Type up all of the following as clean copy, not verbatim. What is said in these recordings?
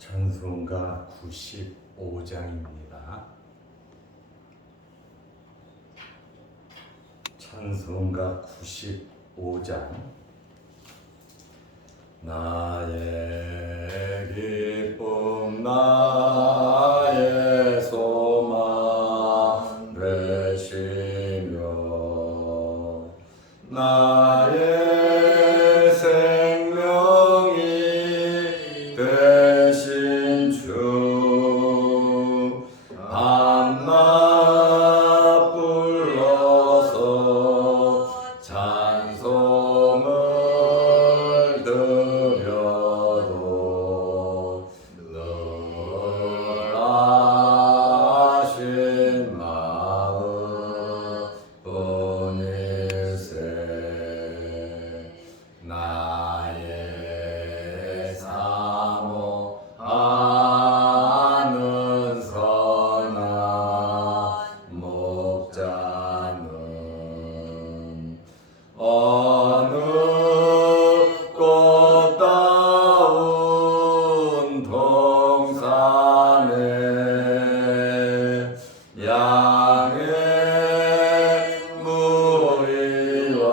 찬송가 95장입니다. 찬송가 95장. 나의 기쁨 나의 소망 되시며 나의 생명이 되신 주 밤낮 불러서 찬송을 드려도 늘 아신 마음 뿐일세. 나의 사모하는 선한 목자는 어느 꽃다운 동산에 양의 무리와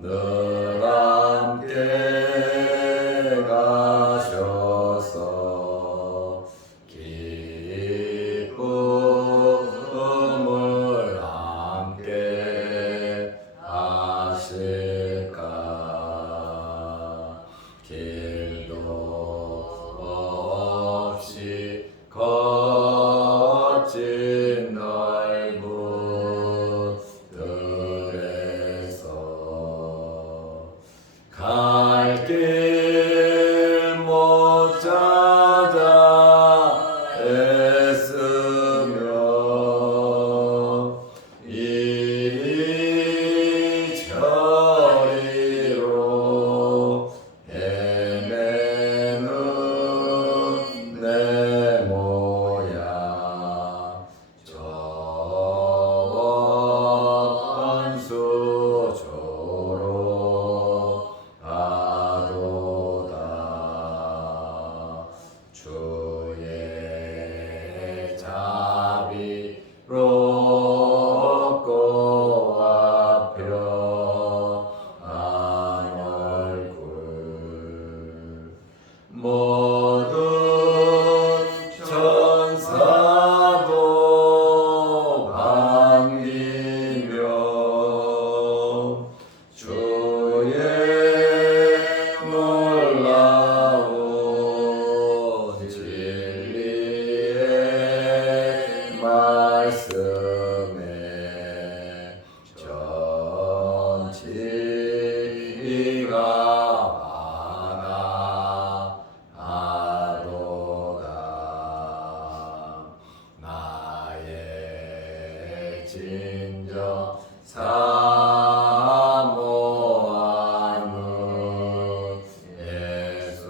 늘 함께 가셔서 기쁨을 함께 하실까. 길도 없이 거친 넓은 들에서 갈 길 못 찾아 애쓰며 이리저리로 헤매는 내 모양 저원 수조로 가도다. 주의 자비롭고 화평한 얼굴 모든 천사도 반기며 주의 놀라운 진리의 말씀에 전지가 반하도다. 나의 진정 사모하는 예수님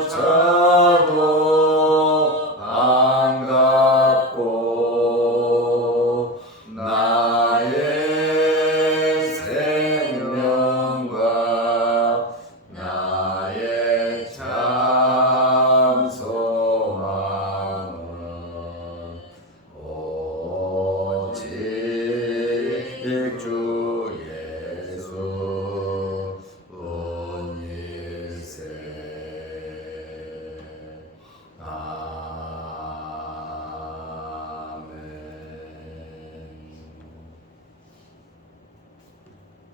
음성조차도 반갑고 나의 생명과 나의 참 소망은 오직 주 예수 뿐일세. 아멘.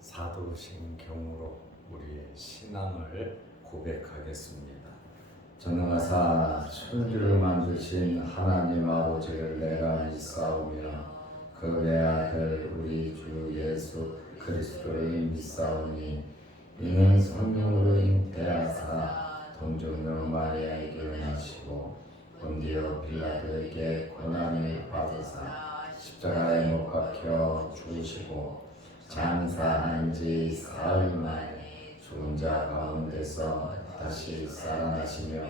사도신경으로 우리의 신앙을 고백하겠습니다. 전능하사 천지를 만드신 하나님 아버지를 내가 믿사오며 그 외아들 우리 주 예수 그리스도를 믿사오니 이는 성령으로 잉태하사 동정녀 마리아에게 은하시고 본디오 빌라도에게 고난을 받으사 십자가에 못 박혀 죽으시고 장사한 지 사흘 만에 죽은 자 가운데서 다시 살아나시며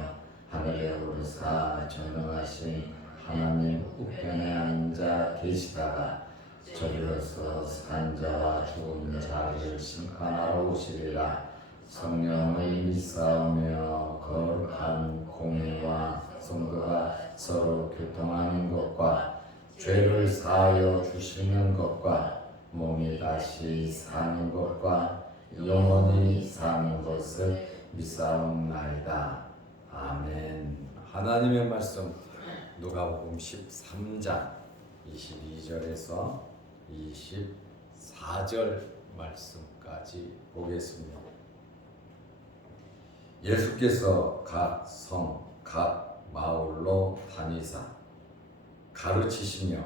하늘에 오르사 전능하신 하나님 우편에 앉아 계시다가 저리로서 산자와 죽은 자를 심판하러 오시리라. 성령을 믿사오며 거룩한 공회와 성도가 서로 교통하는 것과 죄를 사하여 주시는 것과 몸이 다시 사는 것과 영원히 사는 것을 믿사옵나이다. 아멘. 하나님의 말씀 누가복음 13장 22절에서 24절 말씀까지 보겠습니다. 예수께서 각 성, 각 마을로 다니사 가르치시며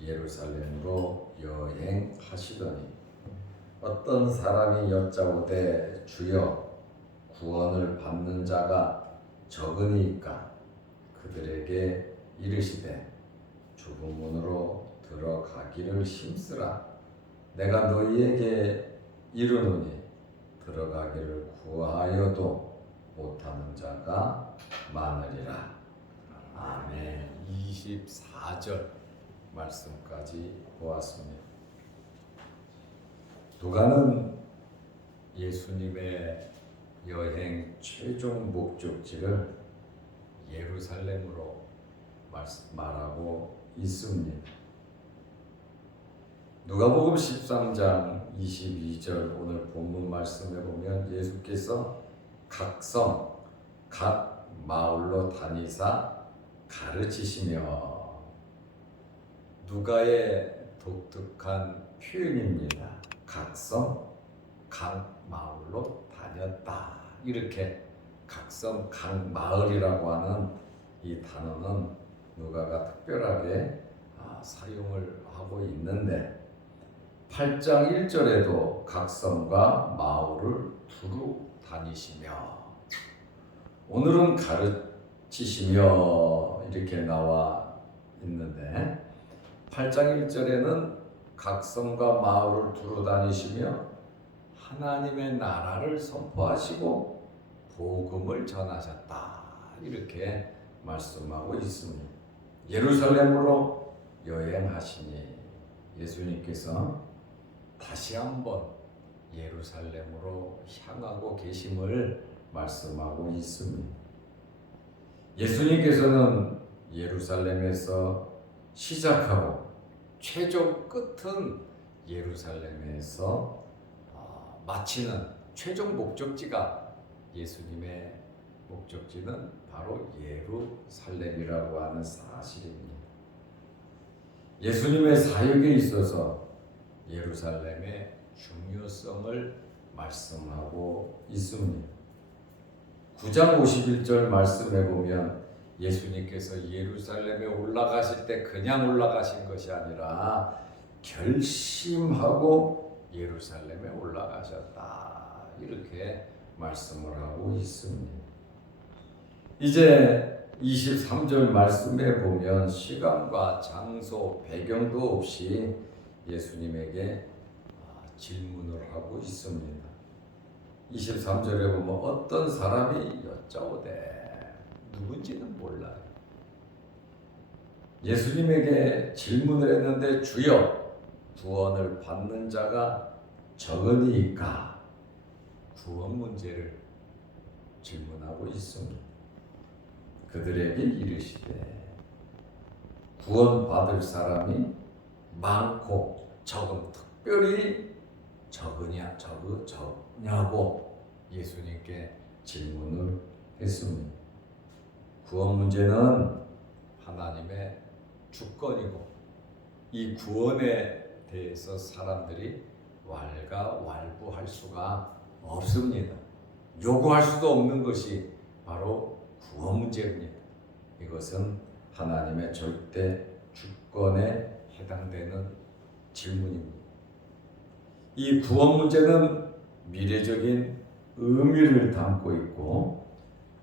예루살렘으로 여행하시더니 어떤 사람이 여짜오되 주여 구원을 받는 자가 적으니까 그들에게 이르시되 좁은 문으로 들어가기를 힘쓰라. 내가 너희에게 이르노니 들어가기를 구하여도 못하는 자가 많으리라. 아멘. 24절 말씀까지 보았습니다. 누가는 예수님의 여행 최종 목적지를 예루살렘으로 말하고 있습니다. 누가복음 13장 22절 오늘 본문 말씀에 보면 예수께서 각 성, 각 마을로 다니사 가르치시며 누가의 독특한 표현입니다. 각 성, 각 마을로 다녔다. 이렇게 각성, 각 마을이라고 하는 이 단어는 누가가 특별하게 사용을 하고 있는데 8장 1절에도 각성과 마을을 두루 다니시며 오늘은 가르치시며 이렇게 나와 있는데 8장 1절에는 각성과 마을을 두루 다니시며 하나님의 나라를 선포하시고 복음을 전하셨다. 이렇게 말씀하고 있습니다. 예루살렘으로 여행하시니 예수님께서 다시 한번 예루살렘으로 향하고 계심을 말씀하고 있습니다. 예수님께서는 예루살렘에서 시작하고 최종 끝은 예루살렘에서 마치는 최종 목적지가 예수님의 목적지는 바로 예루살렘이라고 하는 사실입니다. 예수님의 사역에 있어서 예루살렘의 중요성을 말씀하고 있습니다. 9장 51절 말씀해 보면 예수님께서 예루살렘에 올라가실 때 그냥 올라가신 것이 아니라 결심하고 예루살렘에 올라가셨다. 이렇게 말씀을 하고 있습니다. 이제 23절 말씀에 보면 시간과 장소, 배경도 없이 예수님에게 질문을 하고 있습니다. 23절에 보면 어떤 사람이 여짜오되 누군지는 몰라요. 예수님에게 질문을 했는데 주여 구원을 받는 자가 적으니까 구원 문제를 질문하고 있습니다. 그들에게 이르시되 구원받을 사람이 많고 적음, 특별히 적으냐고 예수님께 질문을 했습니다. 구원 문제는 하나님의 주권이고 이 구원에 대해서 사람들이 왈가왈부할 수가 없습니다. 요구할 수도 없는 것이 바로 구원 문제입니다. 이것은 하나님의 절대 주권에 해당되는 질문입니다. 이 구원 문제는 미래적인 의미를 담고 있고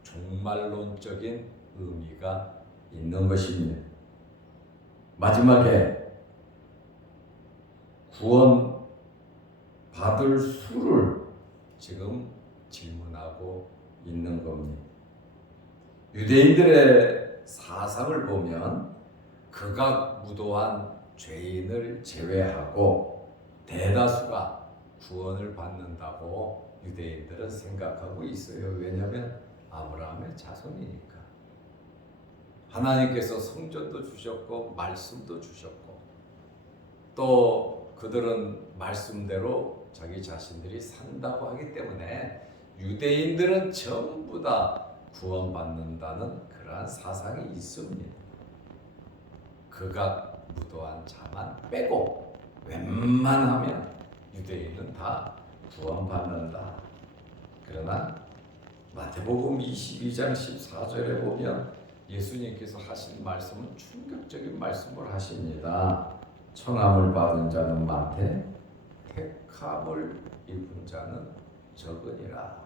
종말론적인 의미가 있는 것입니다. 마지막에 구원 받을 수를 지금 질문하고 있는 겁니다. 유대인들의 사상을 보면 극악무도한 죄인을 제외하고 대다수가 구원을 받는다고 유대인들은 생각하고 있어요. 왜냐하면 아브라함의 자손이니까. 하나님께서 성전도 주셨고 말씀도 주셨고 또 그들은 말씀대로 자기 자신들이 산다고 하기 때문에 유대인들은 전부 다 구원받는다는 그러한 사상이 있습니다. 그가 무도한 자만 빼고 웬만하면 유대인은 다 구원받는다. 그러나 마태복음 22장 14절에 보면 예수님께서 하신 말씀은 충격적인 말씀을 하십니다. 청함을 받은 자는 많되 택함을 입은 자는 적으니라.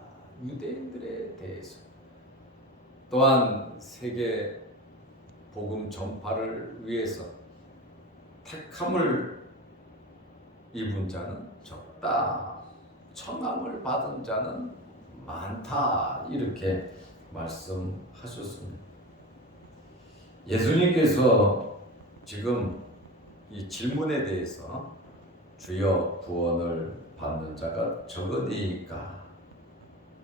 유대인들에 대해서 또한 세계 복음 전파를 위해서 택함을 입은 자는 적다. 청함을 받은 자는 많다. 이렇게 말씀하셨습니다. 예수님께서 지금 이 질문에 대해서 주여 구원을 받는 자가 적으니까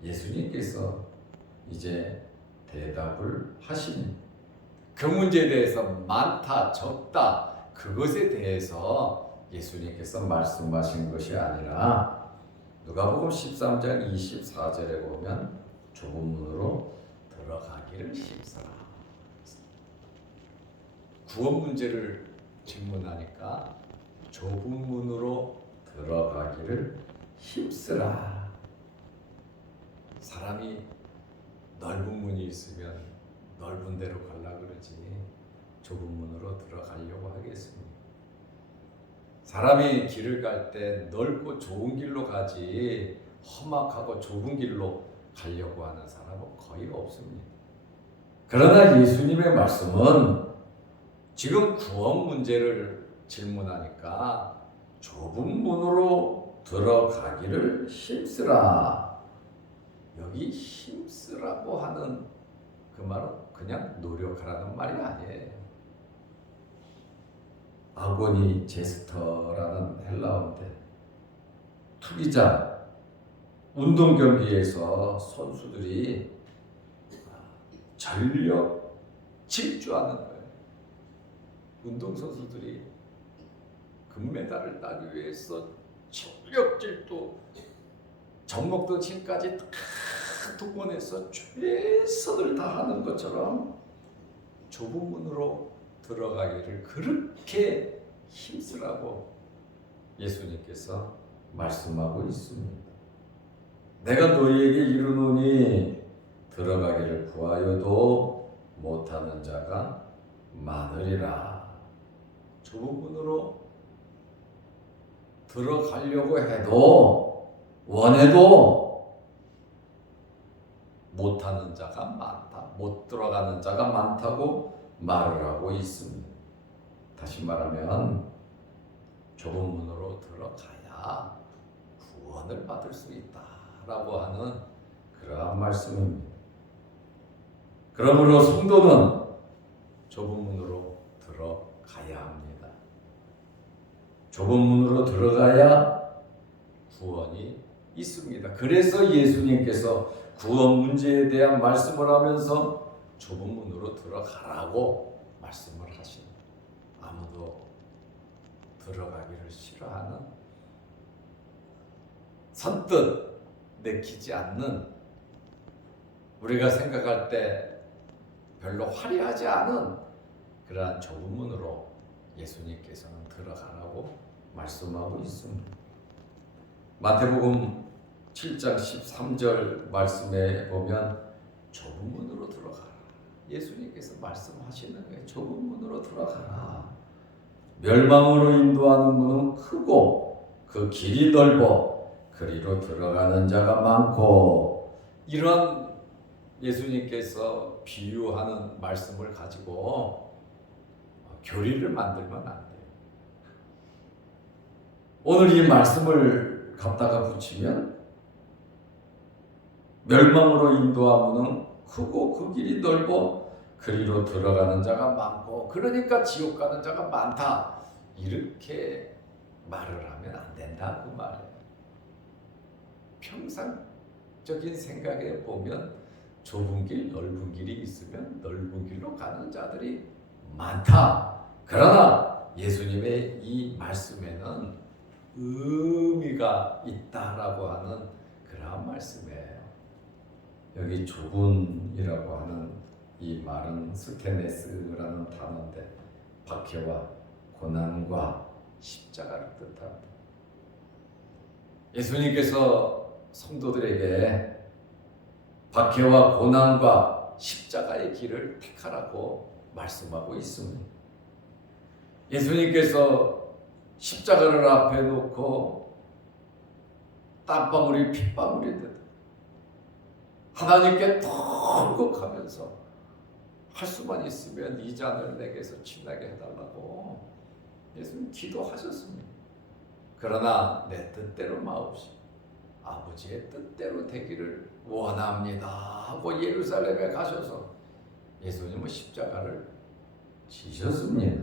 예수님께서 이제 대답을 하십니다. 그 문제에 대해서 많다, 적다 그것에 대해서 예수님께서 말씀하신 것이 아니라 누가복음 13장 24절에 보면 좁은 문으로 들어가기를 힘쓰라. 구원 문제를 질문하니까 좁은 문으로 들어가기를 힘쓰라. 사람이 넓은 문이 있으면 넓은 데로 가려고 그러지 좁은 문으로 들어가려고 하겠습니다. 사람이 길을 갈 때 넓고 좋은 길로 가지 험악하고 좁은 길로 가려고 하는 사람은 거의 없습니다. 그러나 예수님의 말씀은 지금 구원 문제를 질문하니까 좁은 문으로 들어가기를 힘쓰라. 여기 힘쓰라고 하는 그 말은 그냥 노력하라는 말이 아니에요. 아고니 제스터라는 헬라어인데 투기장 운동 경기에서 선수들이 전력 질주하는 거예요. 운동 선수들이 금메달을 따기 위해서 전력 질주, 젖먹던 힘까지 다 동원해서 최선을 다하는 것처럼 좁은 문으로 들어가기를 그렇게 힘쓰라고 예수님께서 말씀하고 있습니다. 내가 너희에게 이르노니 들어가기를 구하여도 못하는 자가 많으리라. 좁은 문으로 들어가려고 해도 원해도 못하는 자가 많다. 못 들어가는 자가 많다고 말을 하고 있습니다. 다시 말하면 좁은 문으로 들어가야 구원을 받을 수 있다라고 하는 그러한 말씀입니다. 그러므로 성도는 좁은 문으로 들어가야 합니다. 좁은 문으로 들어가야 구원이 있습니다. 그래서 예수님께서 구원 문제에 대한 말씀을 하면서 좁은 문으로 들어가라고 말씀을 하십니다. 아무도 들어가기를 싫어하는, 선뜻 내키지 않는, 우리가 생각할 때 별로 화려하지 않은 그러한 좁은 문으로 예수님께서는 들어가라고 말씀하고 있습니다. 마태복음 7장 13절 말씀에 보면 좁은 문으로 들어가라. 예수님께서 말씀하시는 거예요. 좁은 문으로 들어가라. 멸망으로 인도하는 문은 크고 그 길이 넓어 그리로 들어가는 자가 많고, 이런 예수님께서 비유하는 말씀을 가지고 교리를 만들면 안 돼요. 오늘 이 말씀을 갖다가 붙이면 멸망으로 인도한 문은 크고 그 길이 넓어 그리로 들어가는 자가 많고, 그러니까 지옥 가는 자가 많다. 이렇게 말을 하면 안 된다 그 말이에요. 평상적인 생각에 보면 좁은 길, 넓은 길이 있으면 넓은 길로 가는 자들이 많다. 그러나 예수님의 이 말씀에는 의미가 있다라고 하는 그러한 말씀이에요. 여기 좁은이라고 하는 이 말은 스테네스라는 단어인데 박해와 고난과 십자가를 뜻합니다. 예수님께서 성도들에게 박해와 고난과 십자가의 길을 택하라고 말씀하고 있습니다. 예수님께서 십자가를 앞에 놓고 땀방울이 핏방울이 되듯 하나님께 통곡하면서 할 수만 있으면 이 잔을 내게서 취하게 해달라고 예수님 기도하셨습니다. 그러나 내 뜻대로 마옵시고 아버지의 뜻대로 되기를 원합니다 하고 예루살렘에 가셔서 예수님은 십자가를 지셨습니다.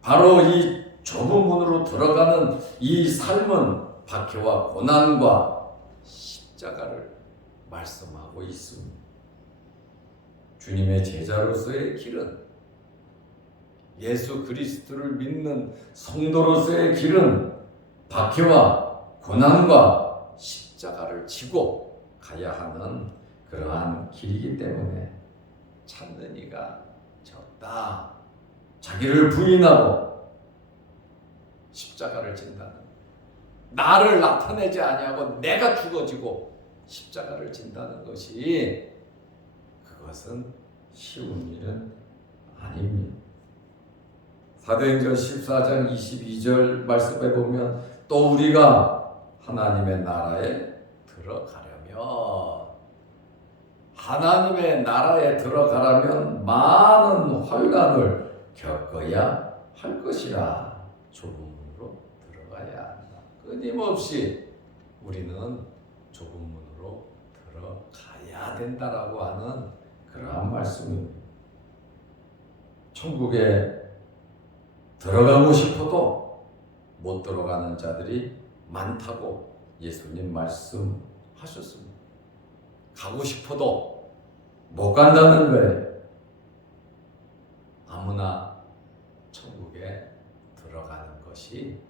바로 이 좁은 문으로 들어가는 이 삶은 박해와 고난과 십자가를 말씀하고 있습니다. 주님의 제자로서의 길은, 예수 그리스도를 믿는 성도로서의 길은 박해와 고난과 십자가를 지고 가야 하는 그러한 길이기 때문에 찾는 이가 적다. 자기를 부인하고 십자가를 진다는, 나를 나타내지 아니하고 내가 죽어지고 십자가를 진다는 것이, 그것은 쉬운 일은 아닙니다. 사도행전 14장 22절 말씀에 보면 또 우리가 하나님의 나라에 들어가려면 많은 환난을 겪어야 할 것이라. 좁은 문으로 들어가야 한다. 끊임없이 우리는 좁은 문으로 들어가야 된다라고 하는 그러한 말씀입니다. 천국에 들어가고 싶어도 못 들어가는 자들이 많다고 예수님 말씀하셨습니다. 가고 싶어도 못 간다는 거예요. 아무나 천국에 들어가는 것이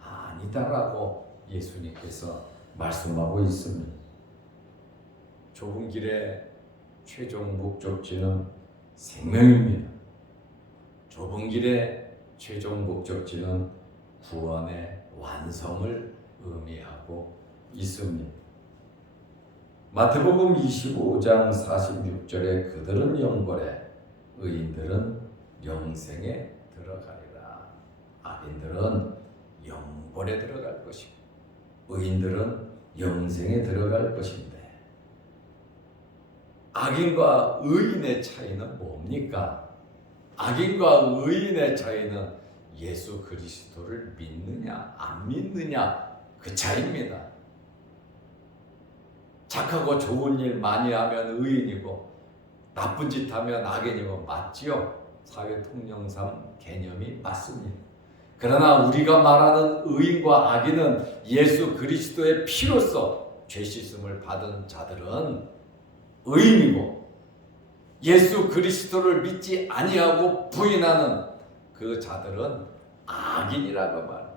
아니다라고 예수님께서 말씀하고 있습니다. 좁은 길의 최종 목적지는 생명입니다. 좁은 길의 최종 목적지는 구원의 완성을 의미하고 있습니다. 마태복음 25장 46절에 그들은 영벌에, 의인들은 영생에 들어가리라. 악인들은 영벌에 들어갈 것이고 의인들은 영생에 들어갈 것인데, 악인과 의인의 차이는 뭡니까? 악인과 의인의 차이는 예수 그리스도를 믿느냐 안 믿느냐 그 차이입니다. 착하고 좋은 일 많이 하면 의인이고 나쁜 짓 하면 악인이고 맞지요? 사회 통념상 개념이 맞습니다. 그러나 우리가 말하는 의인과 악인은 예수 그리스도의 피로써 죄 씻음을 받은 자들은 의인이고, 예수 그리스도를 믿지 아니하고 부인하는 그 자들은 악인이라고 말합니다.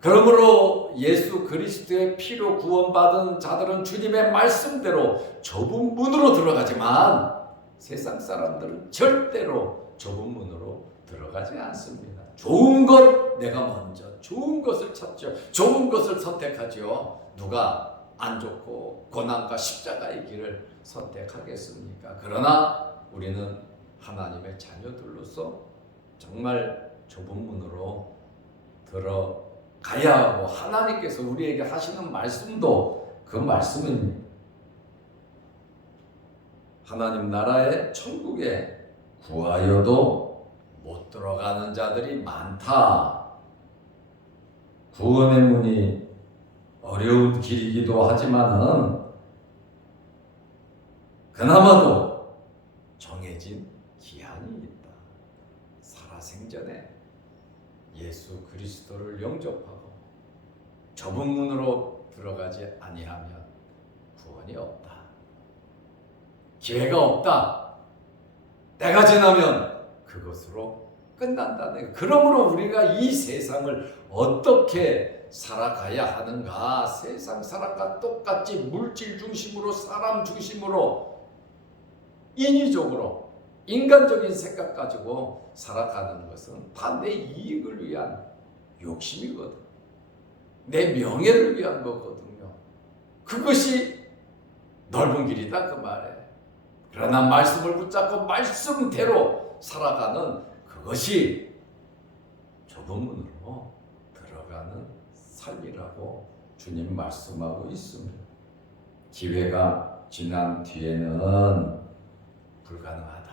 그러므로 예수 그리스도의 피로 구원받은 자들은 주님의 말씀대로 좁은 문으로 들어가지만 세상 사람들은 절대로 좁은 문으로 들어가지 않습니다. 좋은 것 내가 먼저 좋은 것을 찾죠. 좋은 것을 선택하죠. 누가 안 좋고 고난과 십자가의 길을 선택하겠습니까? 그러나 우리는 하나님의 자녀들로서 정말 좁은 문으로 들어가야 하고, 하나님께서 우리에게 하시는 말씀도 그 말씀입니다. 하나님 나라의 천국에 구하여도 못 들어가는 자들이 많다. 구원의 문이 어려운 길이기도 하지만은 그나마도 정해진 기한이 있다. 살아생전에 예수 그리스도를 영접하고 좁은 문으로 들어가지 아니하면 구원이 없다. 기회가 없다. 때가 지나면 그것으로 끝난다는. 그러므로 우리가 이 세상을 어떻게 살아가야 하는가? 세상 사람과 똑같이 물질 중심으로, 사람 중심으로, 인위적으로, 인간적인 생각 가지고 살아가는 것은 다 내 이익을 위한 욕심이거든. 내 명예를 위한 거거든요. 그것이 넓은 길이다 그 말에. 그러나 말씀을 붙잡고 말씀대로 살아가는 그것이 좁은 문으로 들어가는 삶이라고 주님 말씀하고 있습니다. 기회가 지난 뒤에는 불가능하다.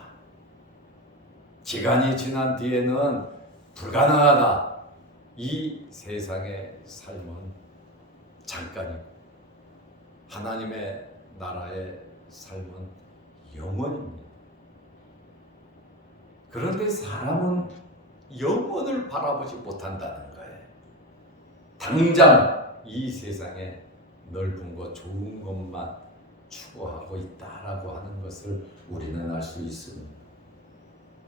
기간이 지난 뒤에는 불가능하다. 이 세상의 삶은 잠깐이고 하나님의 나라의 삶은 영원입니다. 그런데 사람은 영원을 바라보지 못한다는 거예요. 당장 이 세상에 넓은 것, 좋은 것만 추구하고 있다라고 하는 것을 우리는 알 수 있습니다.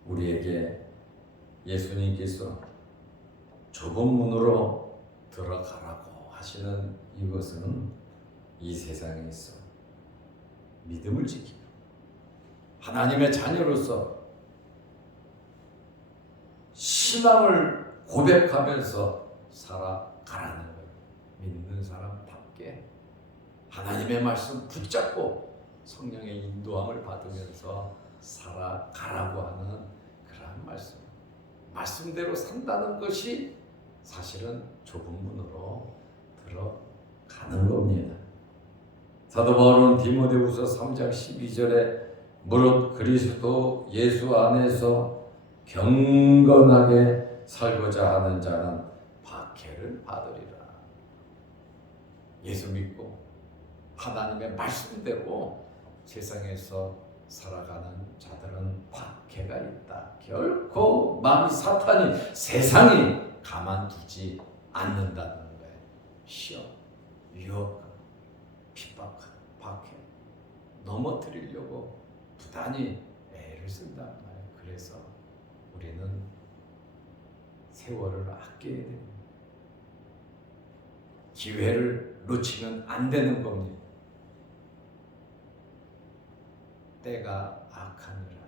우리에게 예수님께서 좁은 문으로 들어가라고 하시는 이것은 이 세상에서 믿음을 지키고 하나님의 자녀로서 신앙을 고백하면서 살아가라는 거예요. 믿는 사람답게 하나님의 말씀 붙잡고 성령의 인도함을 받으면서 살아가라고 하는 그러한 말씀. 말씀대로 산다는 것이 사실은 좁은 문으로 들어가는 겁니다. 사도 바울은 디모데후서 3장 12절에 무릇 그리스도 예수 안에서 경건하게 살고자 하는 자는 박해를 받으리라. 예수 믿고 하나님의 말씀대로 세상에서 살아가는 자들은 박해가 있다. 결코 사탄이 세상이 가만두지 않는다는 거예요. 시험, 유혹, 핍박, 박해 넘어뜨리려고 부단히 애를 쓴단 말이에요. 그래서 우리는 세월을 아껴야 됩니다. 기회를 놓치면 안 되는 겁니다. 때가 악하니라.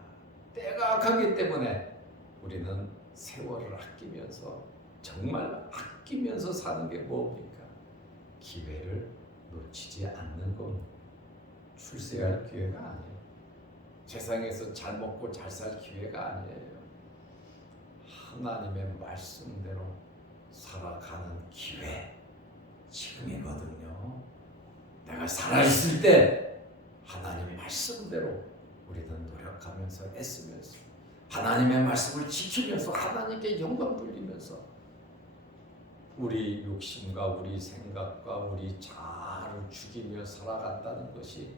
때가 악하기 때문에 우리는 세월을 아끼면서, 정말 아끼면서 사는 게 뭡니까? 기회를 놓치지 않는 겁니다. 출세할 기회가 아니에요. 세상에서 잘 먹고 잘 살 기회가 아니에요. 하나님의 말씀대로 살아가는 기회, 지금이거든요. 내가 살아있을 때 하나님의 말씀대로 우리는 노력하면서 애쓰면서 하나님의 말씀을 지키면서 하나님께 영광 돌리면서 우리 욕심과 우리 생각과 우리 자아를 죽이며 살아간다는 것이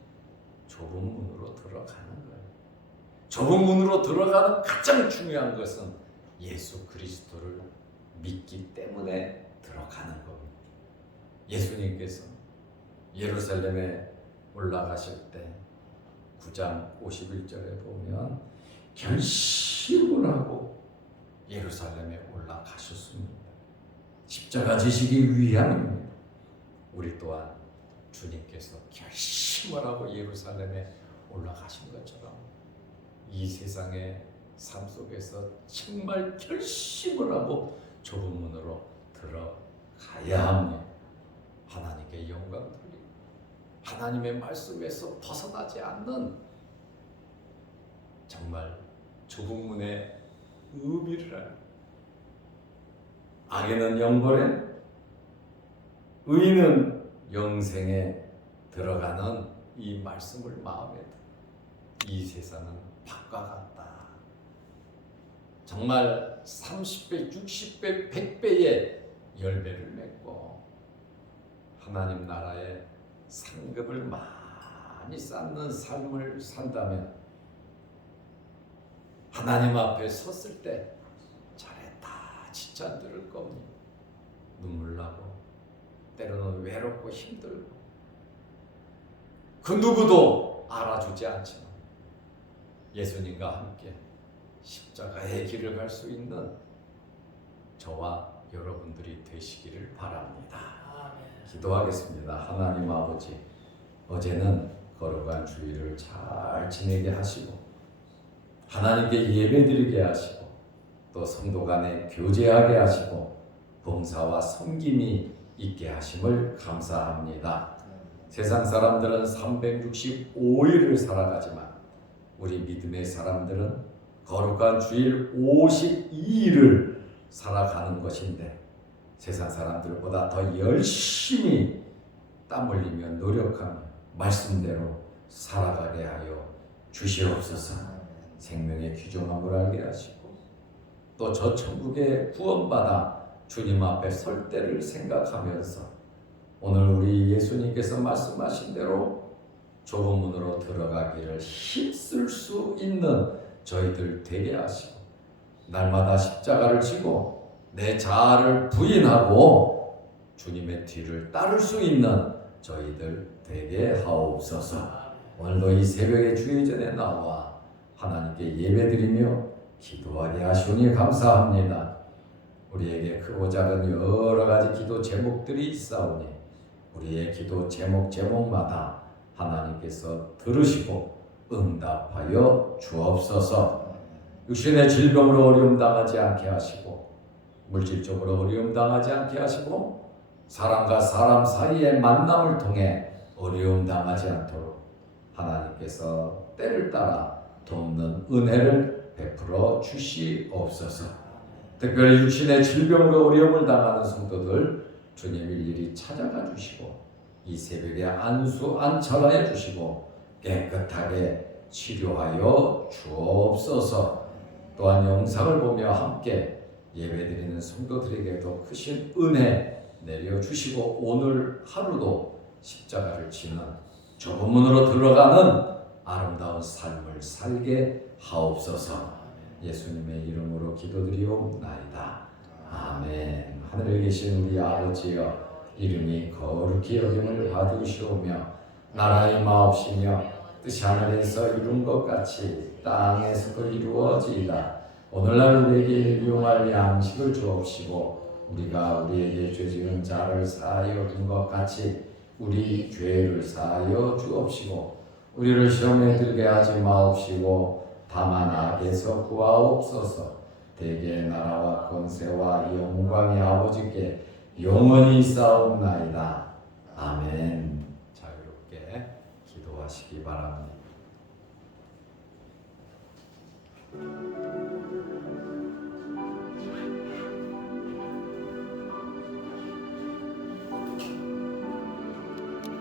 좁은 문으로 들어가는 거예요. 좁은 문으로 들어가는 가장 중요한 것은 예수 그리스도를 믿기 때문에 들어가는 겁니다. 예수님께서 예루살렘에 올라가실 때 9장 51절에 보면 결심을 하고 예루살렘에 올라가셨습니다. 십자가 지시기 위함입니다. 우리 또한 주님께서 결심을 하고 예루살렘에 올라가신 것처럼 이 세상의 삶 속에서 정말 결심을 하고 좁은 문으로 들어가야 합니다. 하나님께 영광 돌리고 하나님의 말씀에서 벗어나지 않는 정말 좁은 문의 의미를 알고 악에는 영벌에 의인은 영생에 들어가는 이 말씀을 마음에 두고 이 세상은 밭과 같다. 정말 30배, 60배, 100배의 열매를 맺고 하나님 나라의 상급을 많이 쌓는 삶을 산다면 하나님 앞에 섰을 때 잘했다 지쳐 안 들을 겁니다. 눈물 나고 때로는 외롭고 힘들고 그 누구도 알아주지 않지만 예수님과 함께 십자가의 길을 갈 수 있는 저와 여러분들이 되시기를 바랍니다. 기도하겠습니다. 하나님 아버지, 어제는 거룩한 주일을 잘 지내게 하시고 하나님께 예배드리게 하시고 또 성도 간에 교제하게 하시고 봉사와 섬김이 있게 하심을 감사합니다. 세상 사람들은 365일을 살아가지만 우리 믿음의 사람들은 거룩한 주일 52일을 살아가는 것인데 세상 사람들보다 더 열심히 땀 흘리며 노력하며 말씀대로 살아가게 하여 주시옵소서. 생명의 귀중함을 알게 하시고 또 저 천국에 구원받아 주님 앞에 설 때를 생각하면서 오늘 우리 예수님께서 말씀하신 대로 좁은 문으로 들어가기를 힘쓸 수 있는 저희들 되게 하시고 날마다 십자가를 지고 내 자아를 부인하고 주님의 뒤를 따를 수 있는 저희들 되게 하옵소서. 오늘도 이 새벽에 주의 전에 나와 하나님께 예배드리며 기도하게 하시오니 감사합니다. 우리에게 크고 작은 여러 가지 기도 제목들이 있사오니 우리의 기도 제목마다 하나님께서 들으시고 응답하여 주옵소서. 육신의 질병으로 어려움 당하지 않게 하시고 물질적으로 어려움 당하지 않게 하시고 사람과 사람 사이의 만남을 통해 어려움 당하지 않도록 하나님께서 때를 따라 돕는 은혜를 베풀어 주시옵소서. 특별히 육신의 질병으로 어려움을 당하는 성도들 주님 일일이 찾아가 주시고 이 새벽에 안철하여 주시고 깨끗하게 치료하여 주옵소서. 또한 영상을 보며 함께 예배드리는 성도들에게도 크신 은혜 내려주시고 오늘 하루도 십자가를 지는 좁은 문으로 들어가는 아름다운 삶을 살게 하옵소서. 예수님의 이름으로 기도드리옵나이다. 아멘. 하늘에 계신 우리 아버지여, 이름이 거룩히 여김을 받으시오며 나라의 임하옵시며 뜻이 하늘에서 이룬 것 같이 땅에서도 이루어지이다. 오늘날 우리에게 일용할 양식을 주옵시고 우리가 우리에게 죄 지은 자를 사하여 준 것 같이 우리 죄를 사하여 주옵시고 우리를 시험에 들게 하지 마옵시고 다만 악에서 구하옵소서. 대개 나라와 권세와 영광이 아버지께 영원히 있사옵나이다. 아멘. 자유롭게 기도하시기 바랍니다.